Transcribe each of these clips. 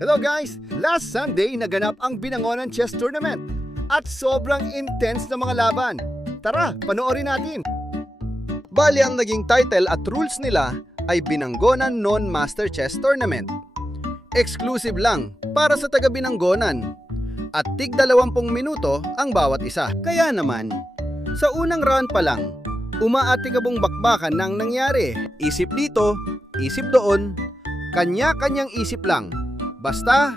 Hello guys! Last Sunday naganap ang Binangonan Chess Tournament at sobrang intense na mga laban. Tara, panoorin natin! Bali ang naging title at rules nila ay Binangonan Non-Master Chess Tournament. Exclusive lang para sa taga Binangonan at tig 20 minuto ang bawat isa. Kaya naman, sa unang round pa lang, umaatikabong bakbakan nang nangyari. Isip dito, isip doon, kanya-kanyang isip lang. Basta,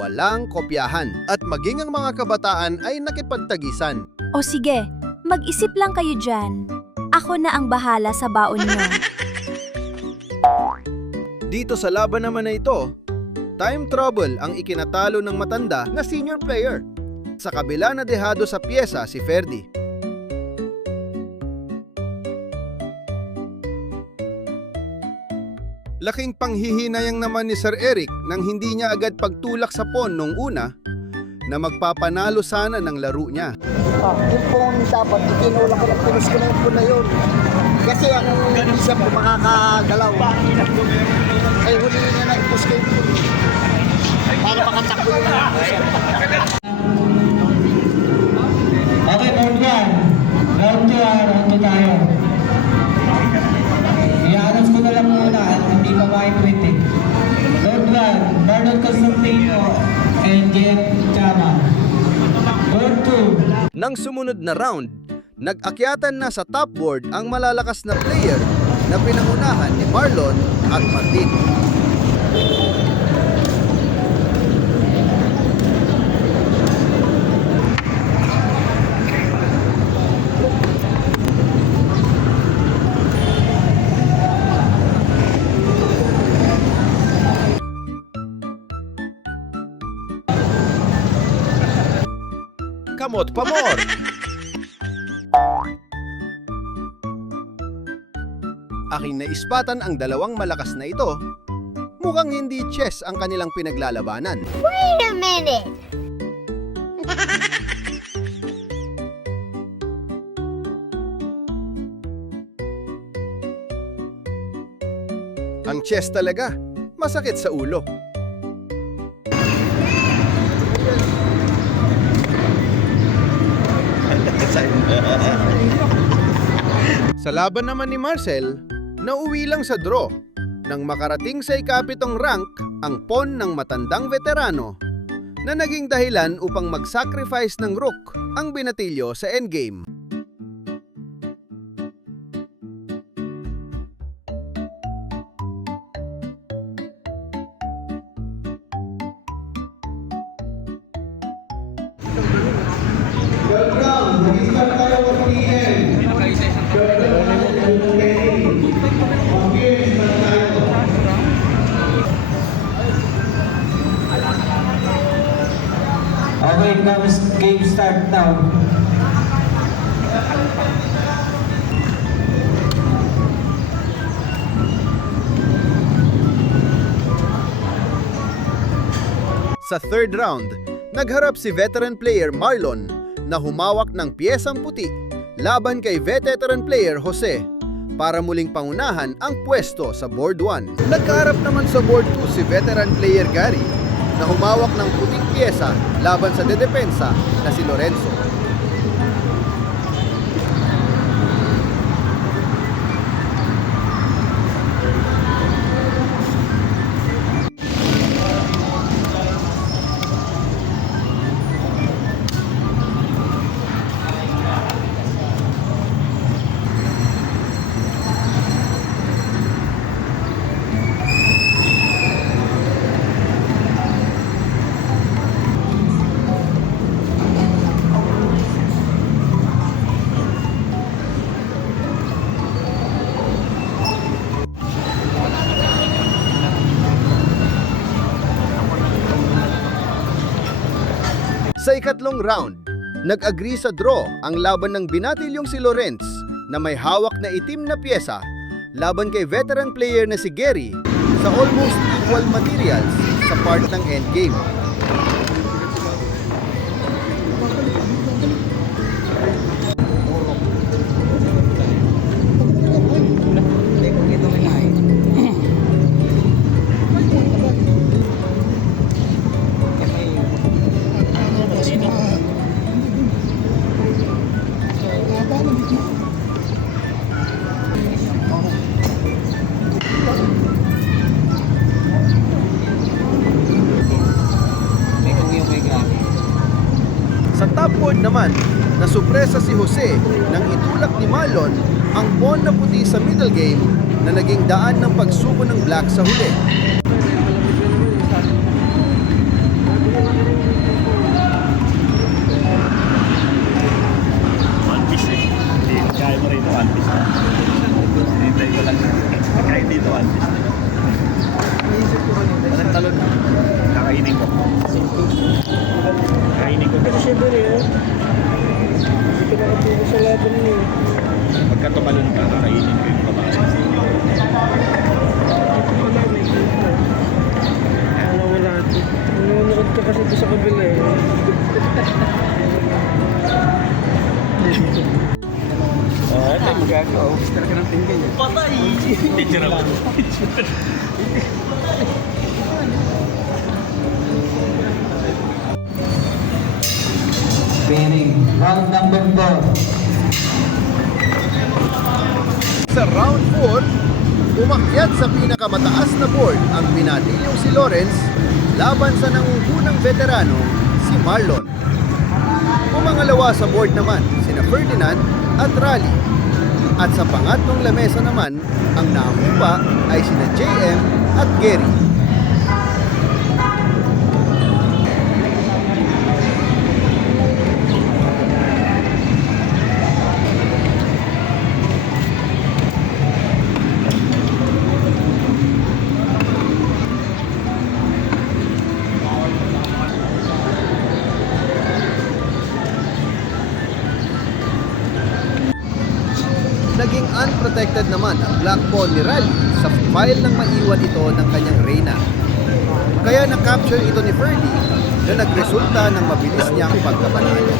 walang kopyahan. At maging ang mga kabataan ay nakipagtagisan. O sige, mag-isip lang kayo dyan. Ako na ang bahala sa baon nyo. Dito sa laban naman na ito, Time Trouble ang ikinatalo ng matanda na senior player. Sa kabila na dehado sa pyesa si Ferdy. Laking panghihinayang naman ni Sir Eric nang hindi niya agad pagtulak sa pawn nung una na magpapanalo sana ng laro niya. Yung pawn dapat itinulak ko ng pinus ko na yung pawn na yun. Kasi ang hindi siya po makakagalaw. Ay huli niya na ipus ko yung pawn. Para makatakbo yung mga Okay, round 1. Round 2 round 2 tayo. I-announce ko na lang muna at hindi pa makikritik. Round 1, Bernard Constantino and Jen Chama. Round 2. Nang sumunod na round, nag-akyatan na sa top board ang malalakas na player na pinangunahan ni Marlon at Martin. Kamot pamor! Aking naispatan ang dalawang malakas na ito. Mukhang hindi chess ang kanilang pinaglalabanan. Wait a minute! Ang chess talaga, masakit sa ulo. Sa laban naman ni Marcel, nauwi lang sa draw nang makarating sa ikapitong rank ang pawn ng matandang veterano na naging dahilan upang mag-sacrifice ng rook ang binatilyo sa endgame. Okay, now is game start now. Sa third round, nagharap si veteran player Marlon na humawak ng piyesang puti laban kay veteran player Jose para muling pangunahan ang pwesto sa board 1. Nagkaharap naman sa board 2 si veteran player Gary na humawak ng puting piyesa laban sa dedepensa na si Lorenzo. Sa ikatlong round, nag-agree sa draw ang laban ng binatilyong si Lorenz na may hawak na itim na pyesa laban kay veteran player na si Gary sa almost equal materials sa part ng endgame. naman, nasupresa si Jose nang itulak ni Marlon ang pawn na puti sa middle game na naging daan ng pagsuko ng black sa huli. One piece eh. Hindi, kaya mo rin ito one piece. Hinintay ko lang. Kaya dito one piece. Walang talon. Kakainin ko. Kakainin ko. Kasi siyempre eh. Hindi ko nakatubo sa laban niyo. Pagka tumalon ka, kakainin ko yung babae. Wala ito. Nanonood ka kasi ito sa kabila eh. Ay, tayo magagawa. Talaga ng tingin eh. Patay! Picture ako. Pairing. Round number 4. Sa round 4, umakyat sa pinakamataas na board ang binatilyong si Lawrence laban sa nangungunang veterano si Marlon. Pumangalawa sa board naman sina Ferdinand at Raleigh. At sa pangatlong lamesa naman, ang nakupa ay sina JM at Gary. Naging unprotected naman ang black pawn ni Raleigh sa file ng maiwan ito ng kanyang reyna. Kaya na-capture ito ni Ferdy na nagresulta ng mabilis niyang pagkapanalo.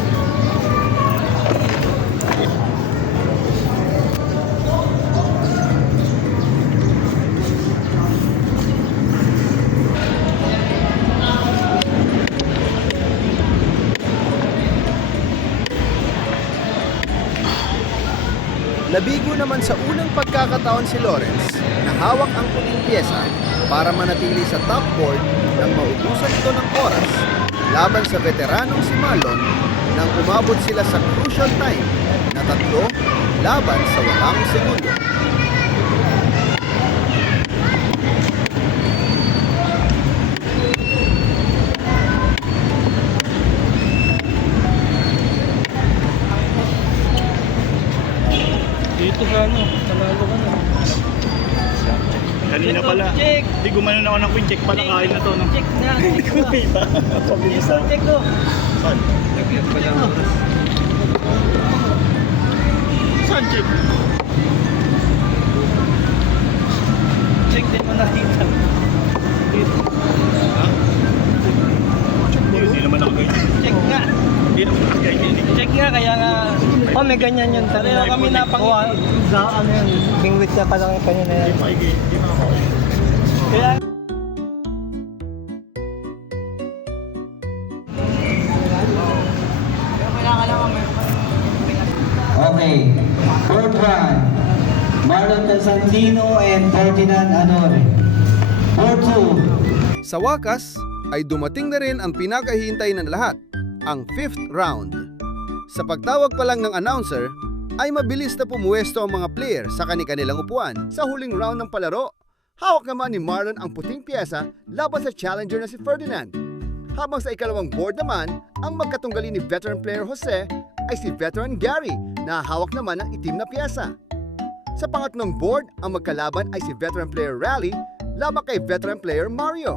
Nabigo naman sa unang pagkakataon si Lawrence na hawak ang puting pyesa para manatili sa top board nang maubusan ito ng oras laban sa veteranong si Marlon nang umabot sila sa crucial time na 3 laban sa 8 segundo. Dito ka ano, panalo ka na. Kanina pala. Hindi gumanon ako ng queen check pala kain na to. No? Check na. Hindi ko kita. Pabilisan. Check ko. Saan? Lagyan pa lang. Saan check? Check din mo nakita. Dito. Ha? Check mo. Hindi naman ako ganyan. Check nga. Hindi naman ako ganyan. Check nga, kaya nga. Oh, may ganyan yun. Kaya kami napangiti. Ano yan? Bingwit na pa lang yung kanya na yan. Hindi pa ako. Kaya Okay. Fourth round. Marlon Constantino and Ferdinand Anore. 4-2. Sa wakas, ay dumating na rin ang pinakahihintay ng lahat, ang 5th round. Sa pagtawag pa lang ng announcer, ay mabilis na pumuwesto ang mga player sa kani-kanilang upuan. Sa huling round ng palaro, hawak naman ni Marlon ang puting pyesa laban sa challenger na si Ferdinand. Habang sa ikalawang board naman, ang magkatunggali ni veteran player Jose ay si veteran Gary na hawak naman ng itim na pyesa. Sa pangatlong board, ang magkalaban ay si veteran player Raleigh laban kay veteran player Mario.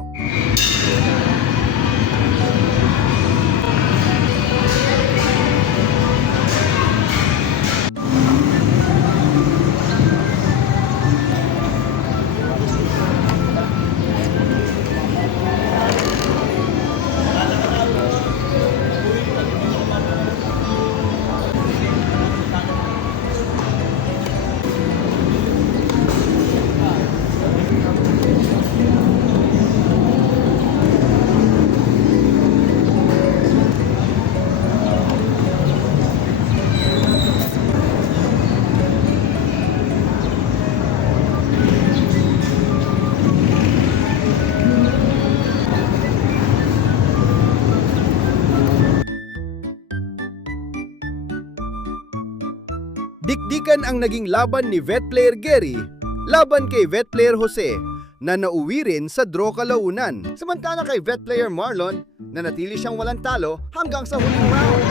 Dikdikan ang naging laban ni vet player Gary laban kay vet player Jose na nauwi rin sa draw kalaunan. Samantala kay vet player Marlon, nanatili siyang walang talo hanggang sa huling round.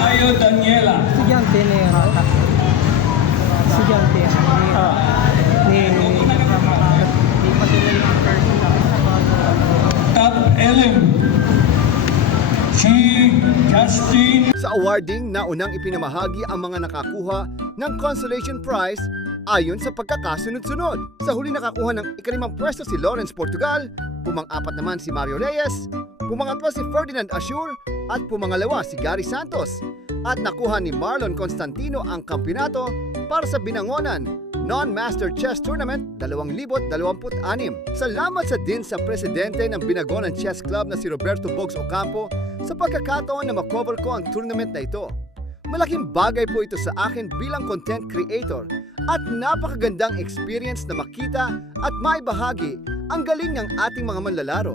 Ayo Daniela. Estudyante ni Rata. Estudyante. Ni pa sila yung first Top 11. Justin. Sa awarding, naunang ipinamahagi ang mga nakakuha ng consolation prize ayon sa pagkakasunod-sunod. Sa huli nakakuha ng ikalimang pwesto si Lawrence Portugal, pumang-apat naman si Mario Reyes, pumangatlo si Ferdinand Assure at pumangalawa si Gary Santos. At nakuha ni Marlon Constantino ang kampiyonato para sa Binangonan Non-Master Chess Tournament 2026. Salamat sa din sa presidente ng Binangonan Chess Club na si Roberto Bogs Ocampo sa pagkakataon na makover ko ang tournament na ito. Malaking bagay po ito sa akin bilang content creator at napakagandang experience na makita at maibahagi ang galing ng ating mga manlalaro.